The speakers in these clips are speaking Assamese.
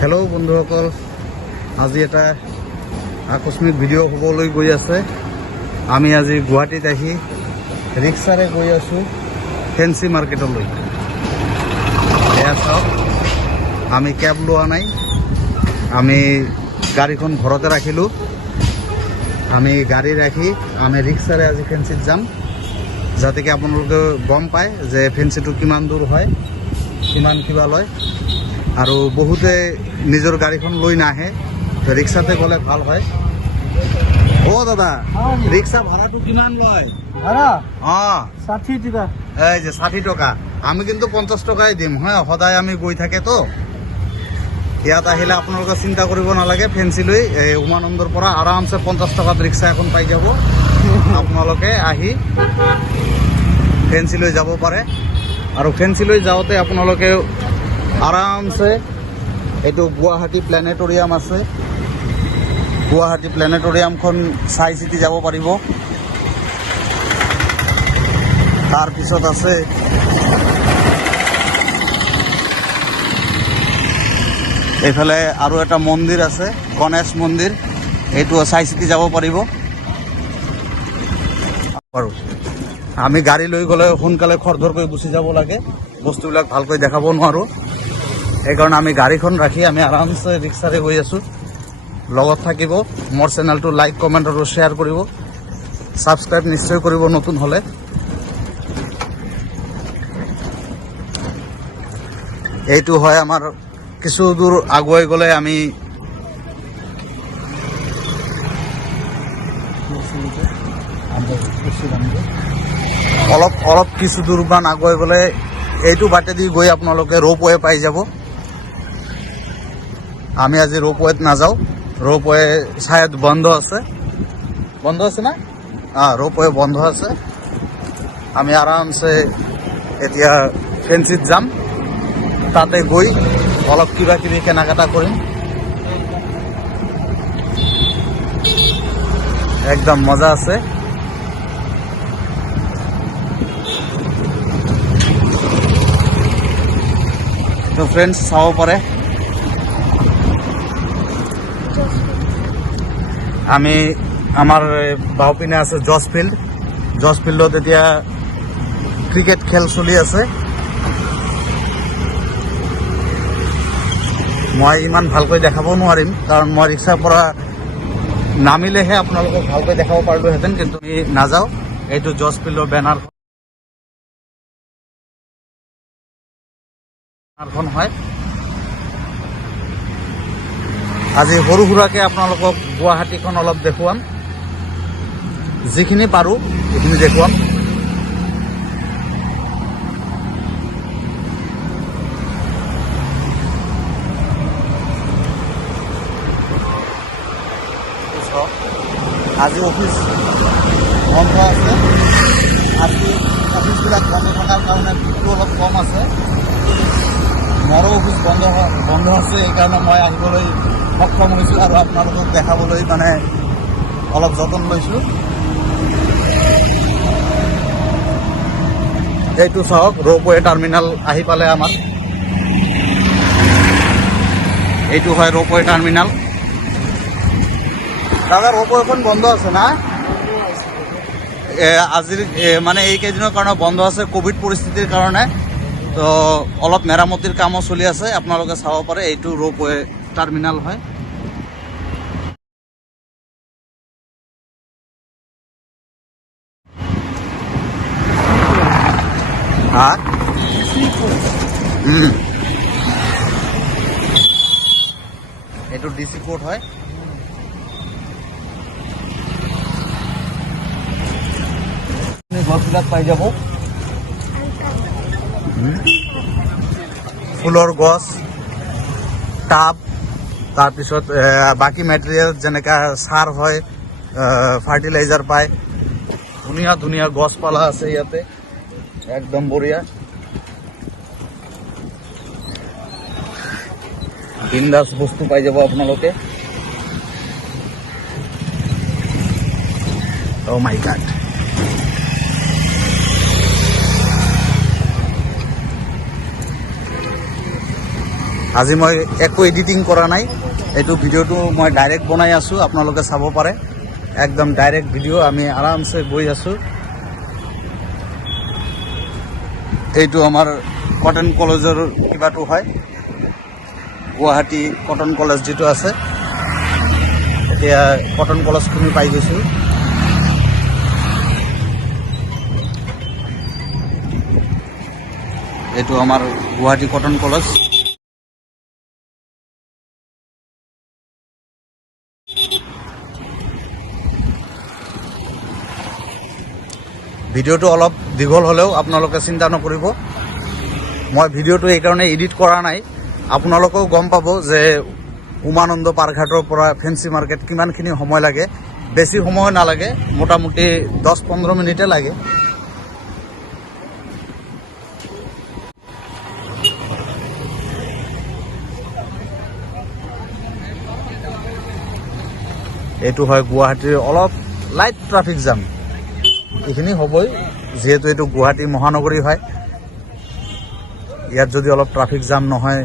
हेलो बंधुসকল, আজি এটা আকস্মিক ভিডিঅ' হ'বলৈ গৈ আছে। আমি আজি গুৱাহাটীত আহি ৰিক্সাৰে গৈ আছোঁ ফেন্সি মাৰ্কেটলৈ। এয়া চাওক, আমি কেব লোৱা নাই, আমি গাড়ীখন ঘৰতে ৰাখিলোঁ। আমি গাড়ী ৰাখি আমি ৰিক্সাৰে আজি ফেন্সিত যাম, যাতে কি আপোনালোকে গম পায় যে ফেন্সিটো কিমান দূৰ হয়, কিমান কিবা লয়। আৰু বহুতে নিজৰ গাড়ীখন লৈ নাহে, তো ৰিক্সাতে গ'লে ভাল হয়। অ' দাদা, ৰিক্সা ভাড়াটো কিমান লয়? ভাড়া অঁ 60 টাকা। এই যে 60 টকা, আমি কিন্তু 50 টকাই দিম। হয়, সদায় আমি গৈ থাকে তো। ইয়াত আহিলে আপোনালোকে চিন্তা কৰিব নালাগে, ফেন্সিলৈ এই উমানন্দৰ পৰা আৰামছে 50 টকাত ৰিক্সা এখন পাই যাব। আপোনালোকে আহি ফেন্সিলৈ যাব পাৰে। আৰু ফেন্সিলৈ যাওঁতে আপোনালোকে আৰামছে এইটো গুৱাহাটী প্লেনেটৰিয়াম আছে, গুৱাহাটী প্লেনেটৰিয়ামখন চাই চিতি যাব পাৰিব। তাৰপিছত আছে এইফালে আৰু এটা মন্দিৰ আছে, গণেশ মন্দিৰ, এইটো চাই চিতি যাব পাৰিব। আৰু আমি গাড়ী লৈ গ'লে সোনকালে খৰধৰকৈ গুচি যাব লাগে, বস্তুবিলাক ভালকৈ দেখাব নোৱাৰোঁ। সেইকাৰণে আমি গাড়ীখন ৰাখি আমি আৰামছে ৰিক্সাৰে গৈ আছোঁ। লগত থাকিব, মোৰ চেনেলটো লাইক, কমেণ্ট আৰু শ্বেয়াৰ কৰিব। ছাবস্ক্ৰাইব নিশ্চয় কৰিব নতুন হ'লে। এইটো হয় আমাৰ কিছু দূৰ আগুৱাই গ'লে আমি অলপ কিছু দূৰমান আগুৱাই গ'লে এইটো বাটেদি গৈ আপোনালোকে ৰোপৱে পাই যাব। আমি আজি ৰোপৱেত নাযাওঁ, ৰোপৱে শায়দ বন্ধ আছে। বন্ধ আছে না? ৰোপৱে বন্ধ আছে। আমি আৰামছে এতিয়া ফেন্সিত যাম, তাতে গৈ অলপ কিবা কিবি কেনাকাটা কৰিম। একদম মজা আছে। তো ফ্ৰেণ্ডছ, চাব পাৰে আমি আমাৰ বাওঁপিনে আছে জজ ফিল্ড। জজ ফিল্ডত এতিয়া ক্ৰিকেট খেল চলি আছে। মই ইমান ভালকৈ দেখাব নোৱাৰিম, কাৰণ মই ৰিক্সাৰ পৰা নামিলেহে আপোনালোকক ভালকৈ দেখাব পাৰিলোহেঁতেন, কিন্তু আমি নাযাওঁ। এইটো জজ ফিল্ডৰ বেনাৰখন হয়। আজি সৰু সুৰাকৈ আপোনালোকক গুৱাহাটীখন অলপ দেখুৱাম, যিখিনি পাৰোঁ সেইখিনি দেখুৱাম। আজি অফিচ বন্ধ আছে, আজি অফিচবিলাক বন্ধ থকাৰ কাৰণে ভিৰটো অলপ কম আছে। মোৰো অফিচ বন্ধ আছে, সেইকাৰণে মই আহিবলৈ সক্ষম হৈছোঁ আৰু আপোনালোকক দেখাবলৈ মানে অলপ যতন লৈছোঁ। এইটো চাওক, ৰোপৱে টাৰ্মিনেল আহি পালে আমাৰ। এইটো হয় ৰোপৱে টাৰ্মিনেল। দাদা, ৰোপৱেখন বন্ধ আছে না? আজিৰ মানে এইকেইদিনৰ কাৰণে বন্ধ আছে, ক'ভিড পৰিস্থিতিৰ কাৰণে। তো অলপ মেৰামতিৰ কামো চলি আছে, আপোনালোকে চাব পাৰে। এইটো ৰোপৱে টাৰ্মিনেল হয়। এইটো ডিচি কোড হয়। গছবিলাক পাই যাব, ফুলৰ গছ, টাব, তাৰপিছত বাকী মেটেৰিয়েল যেনেকৈ সাৰ হয়, ফাৰ্টিলাইজাৰ পায়। ধুনীয়া ধুনীয়া গছপালা আছে ইয়াতে, একদম বঢ়িয়া। বিন্দাস বস্তু পাই যাব আপোনালোকে। ও মাই গড। আজি মই একো এডিটিং কৰা নাই, এইটো ভিডিঅ'টো মই ডাইৰেক্ট বনাই আছোঁ, আপোনালোকে চাব পাৰে। একদম ডাইৰেক্ট ভিডিঅ', আমি আৰামছে গৈ আছোঁ। এইটো আমাৰ কটন কলেজৰ কিবাটো হয়, গুৱাহাটী কটন কলেজ যিটো আছে, এতিয়া কটন কলেজখিনি পাই গৈছোঁ। এইটো আমাৰ গুৱাহাটী কটন কলেজ। ভিডিঅ'টো অলপ দীঘল হ'লেও আপোনালোকে চিন্তা নকৰিব, মই ভিডিঅ'টো এইকাৰণে এডিট কৰা নাই। আপোনালোকেও গম পাব যে উমানন্দ পাৰঘাটৰ পৰা ফেঞ্চি মাৰ্কেট কিমানখিনি সময় লাগে। বেছি সময় নালাগে, মোটামুটি 10-15 মিনিটে লাগে। এইটো হয় গুৱাহাটীৰ অলপ লাইট ট্ৰাফিক জাম, এইখিনি হ'বই, যিহেতু এইটো গুৱাহাটী মহানগৰী হয়। ইয়াত যদি অলপ ট্ৰাফিক জাম নহয়,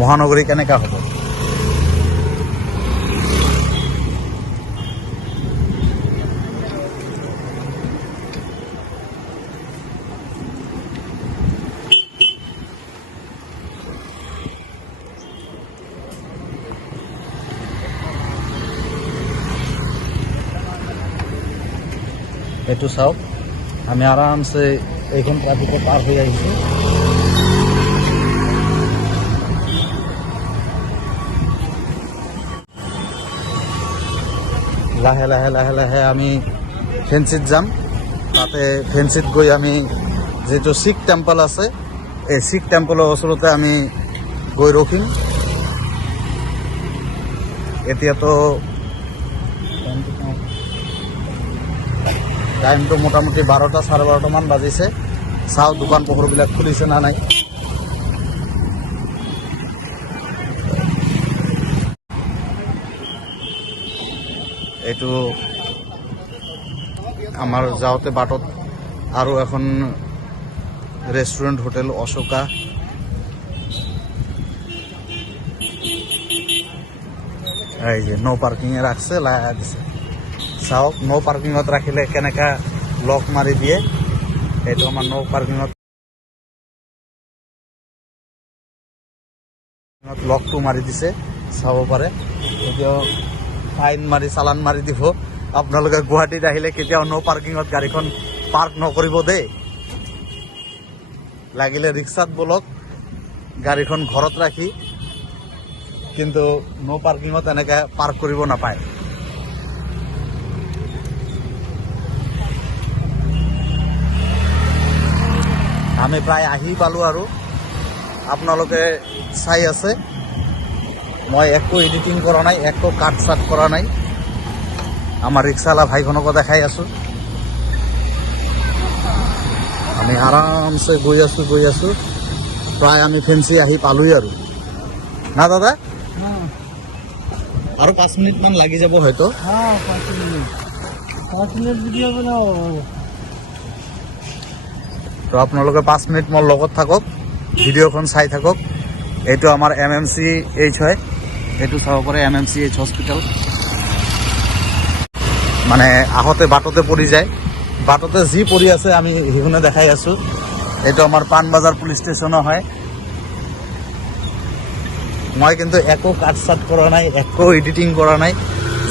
মহানগৰী কেনেকা হ'ব? এইটো চাওক, আমি আৰামছে এইখন ট্ৰাফিকত পাৰ হৈ আহিছোঁ। লাহে লাহে লাহে লাহে আমি ফেঞ্চিত যাম। তাতে ফেঞ্চিত গৈ আমি যিটো শিখ টেম্পল আছে, এই শিখ টেম্পলৰ ওচৰতে আমি গৈ ৰখিম। এতিয়াতো টাইমটো মোটামুটি 12-12:30 বাজিছে। চাওঁ দোকান পোহৰবিলাক খুলিছে না নাই। এইটো আমাৰ যাওঁতে বাটত আৰু এখন ৰেষ্টুৰেণ্ট, হোটেল অশোকা। এই যে নো পাৰ্কিঙে ৰাখছে, লাগাই দিছে। চাওক, নো পাৰ্কিঙত ৰাখিলে কেনেকা লক মাৰি দিয়ে। এইটো আমাৰ নো পাৰ্কিঙত লকটো মাৰি দিছে, চাব পাৰে। এতিয়াও ফাইন মাৰি চালান মাৰি দিব। আপোনালোকে গুৱাহাটীত আহিলে কেতিয়াও নো পাৰ্কিঙত গাড়ীখন পাৰ্ক নকৰিব দেই। লাগিলে ৰিক্সাত বলক, গাড়ীখন ঘৰত ৰাখি, কিন্তু নো পাৰ্কিঙত এনেকৈ পাৰ্ক কৰিব নাপায়। আমি প্ৰায় আহি পালোঁ আৰু আপোনালোকে চাই আছে, মই একো এডিটিং কৰা নাই, একো কাট চাট কৰা নাই। আমাৰ ৰিক্সাৱালা ভাইখনকো দেখাই আছোঁ। আমি আৰামছে গৈ আছোঁ। প্ৰায় আমি ফেঞ্চি আহি পালোঁই আৰু না দাদা, আৰু 5 মিনিটমান লাগি যাব হয়তো। 5 মিনিট ভিডিঅ' বনাও। তো আপোনালোকে 5 মিনিট মোৰ লগত থাকক, ভিডিঅ'খন চাই থাকক। এইটো আমাৰ MMCH হয়, এইটো চাব পাৰে MMCH হস্পিটেল। মানে আহোঁতে বাটতে পৰি যায়, বাটতে যি পৰি আছে আমি সেইখনে দেখাই আছোঁ। এইটো আমাৰ পাণবজাৰ পুলিচ ষ্টেচনো হয়। মই কিন্তু একো কাট চাট কৰা নাই, একো এডিটিং কৰা নাই,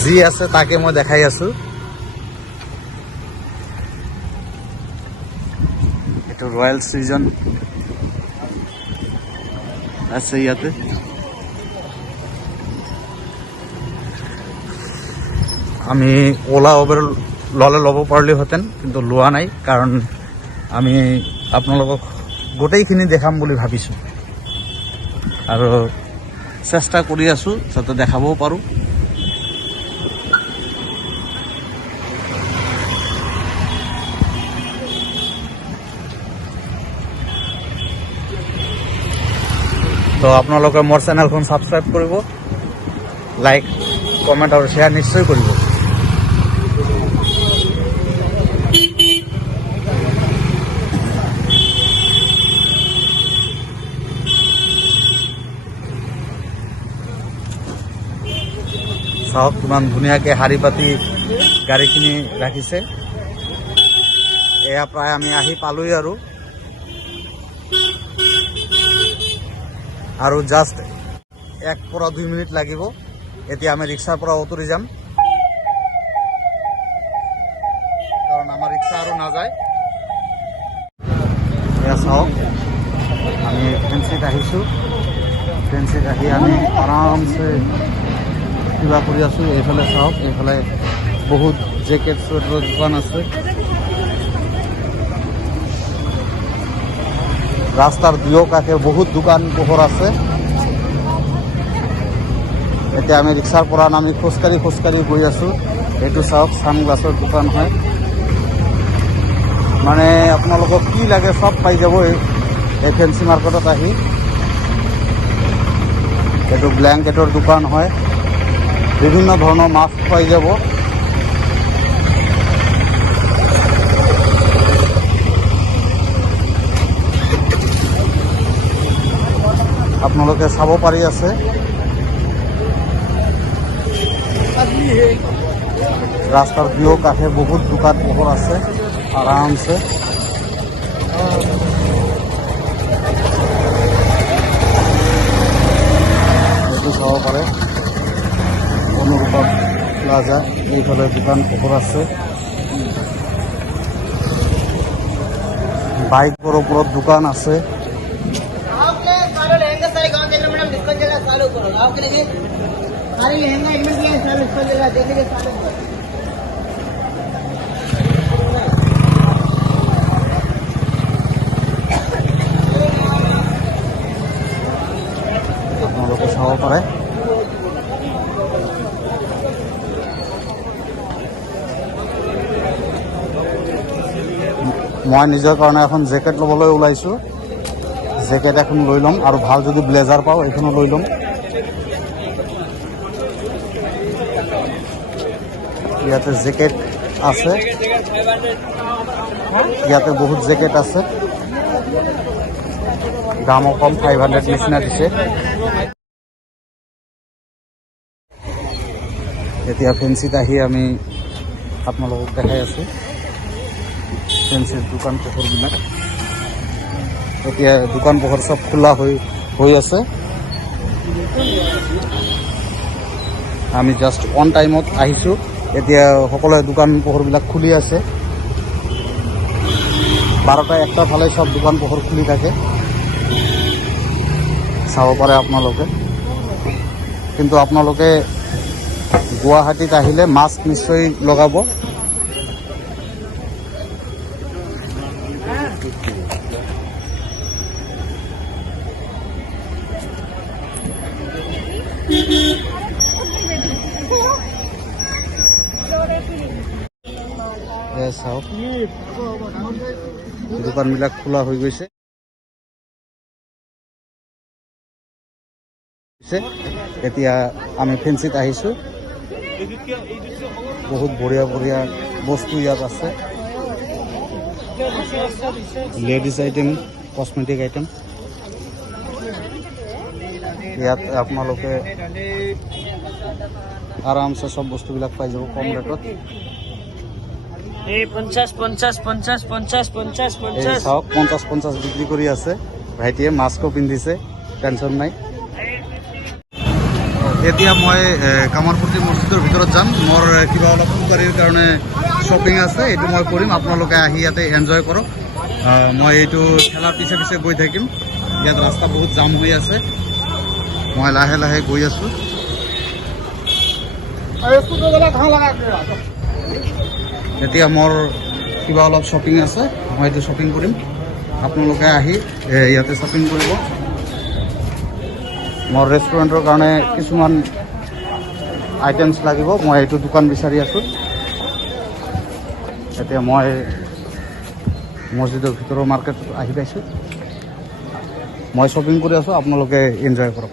যি আছে তাকে মই দেখাই আছোঁ। এইটো ৰয়েল চিজন আছে ইয়াতে। আমি ওলা উবেৰ ল'ব পাৰিলোহেঁতেন, কিন্তু লোৱা নাই, কাৰণ আমি আপোনালোকক গোটেইখিনি দেখাম বুলি ভাবিছোঁ আৰু চেষ্টা কৰি আছোঁ যাতে দেখাবও পাৰোঁ। তো আপোনালোকে মোৰ চেনেলখন ছাবস্ক্ৰাইব কৰিব, লাইক, কমেণ্ট আৰু শ্বেয়াৰ নিশ্চয় কৰিব। চাওক কিমান ধুনীয়াকৈ শাৰী পাতি গাড়ীখিনি ৰাখিছে। এয়া প্ৰায় আমি আহি পালোই আৰু জাষ্ট 1 পৰা 2 মিনিট লাগিব। এতিয়া আমি ৰিক্সাৰ পৰা উতৰি যাম, কাৰণ আমাৰ ৰিক্সা আৰু নাযায়। এয়া চাওক আমি ফেঞ্চিত আহিছোঁ। ফেঞ্চিত আহি আমি আৰামছে কিবা কৰি আছোঁ। এইফালে চাওক, এইফালে বহুত জেকেট চুৱেটাৰৰ দোকান আছে। ৰাস্তাৰ দুয়ো কাষে বহুত দোকান পোহৰ আছে। এতিয়া আমি ৰিক্সাৰ পৰা নামি খোজকাঢ়ি গৈ আছোঁ। এইটো চাওক ছানগ্লাছৰ দোকান হয়। মানে আপোনালোকক কি লাগে চব পাই যাব এই ফেঞ্চি মাৰ্কেটত আহি। এইটো ব্লেংকেটৰ দোকান হয়, বিভিন্ন ধৰণৰ মাছ পাই যাব। আপোনালোকে চাব পাৰি আছে। ৰাস্তাৰ দুয়ো কাষে বহুত দোকান পোহৰ আছে আৰামছে। এইটো চাব পাৰে অনুৰূপা প্লাজা, এইফালে দোকান পোহৰ আছে। বাইকৰ ওপৰত দোকান আছে। আপোনালোকে চাব পাৰে। মই নিজৰ কাৰণে এখন জেকেট ল'বলৈ ওলাইছোঁ। জেকেট এখন লৈ ল'ম আৰু ভাল যদি ব্লেজাৰ পাওঁ এইখনো লৈ ল'ম। ইয়াতে জেকেট আছে, ইয়াতে বহুত জেকেট আছে। দামো কম, 500 নিচিনা দিছে। এতিয়া ফেঞ্চিত আহি আমি আপোনালোকক দেখাই আছোঁ ফেঞ্চিৰ দোকান পোহৰবিলাক। এতিয়া দোকান পোহৰ চব খোলা হৈ আছে। আমি জাষ্ট অন টাইমত আহিছোঁ। এতিয়া সকলোৱে দোকান পোহৰবিলাক খুলি আছে। 12টা-1টা ফালে সব দোকান পোহৰ খুলি থাকে, চাব পাৰে আপোনালোকে। কিন্তু আপোনালোকে গুৱাহাটীত আহিলে মাস্ক নিশ্চয় লগাব। চাওক দোকানবিলাক খোলা হৈ গৈছে। এতিয়া আমি ফেঞ্চিত আহিছোঁ। বহুত বঢ়িয়া বস্তু ইয়াত আছে। Ladies item, cosmetic item. ইয়াত আপোনালোকে আৰামছে সব বস্তুবিলাক পাই যাব কম ৰেটত। 50 বিক্ৰী কৰি আছে। ভাইটিয়ে মাস্কো পিন্ধিছে, টেনশ্যন নাই। এতিয়া মই কামাৰপট্টি মছজিদৰ ভিতৰত যাম। মোৰ কিবা অলপ খোজকাঢ়িৰ কাৰণে শ্বপিং আছে, এইটো মই কৰিম। আপোনালোকে আহি ইয়াতে এনজয় কৰক। মই এইটো ঠেলাৰ পিছে গৈ থাকিম। ইয়াত ৰাস্তা বহুত জাম হৈ আছে। মই লাহে গৈ আছোঁ। এতিয়া মোৰ কিবা অলপ শ্বপিং আছে, মই এইটো শ্বপিং কৰিম। আপোনালোকে আহি ইয়াতে শ্বপিং কৰিব। মোৰ ৰেষ্টুৰেণ্টৰ কাৰণে কিছুমান আইটেমছ লাগিব, মই এইটো দোকান বিচাৰি আছোঁ। এতিয়া মই মছজিদৰ ভিতৰৰ মাৰ্কেটত আহি পাইছোঁ। মই শ্বপিং কৰি আছোঁ, আপোনালোকে এনজয় কৰক।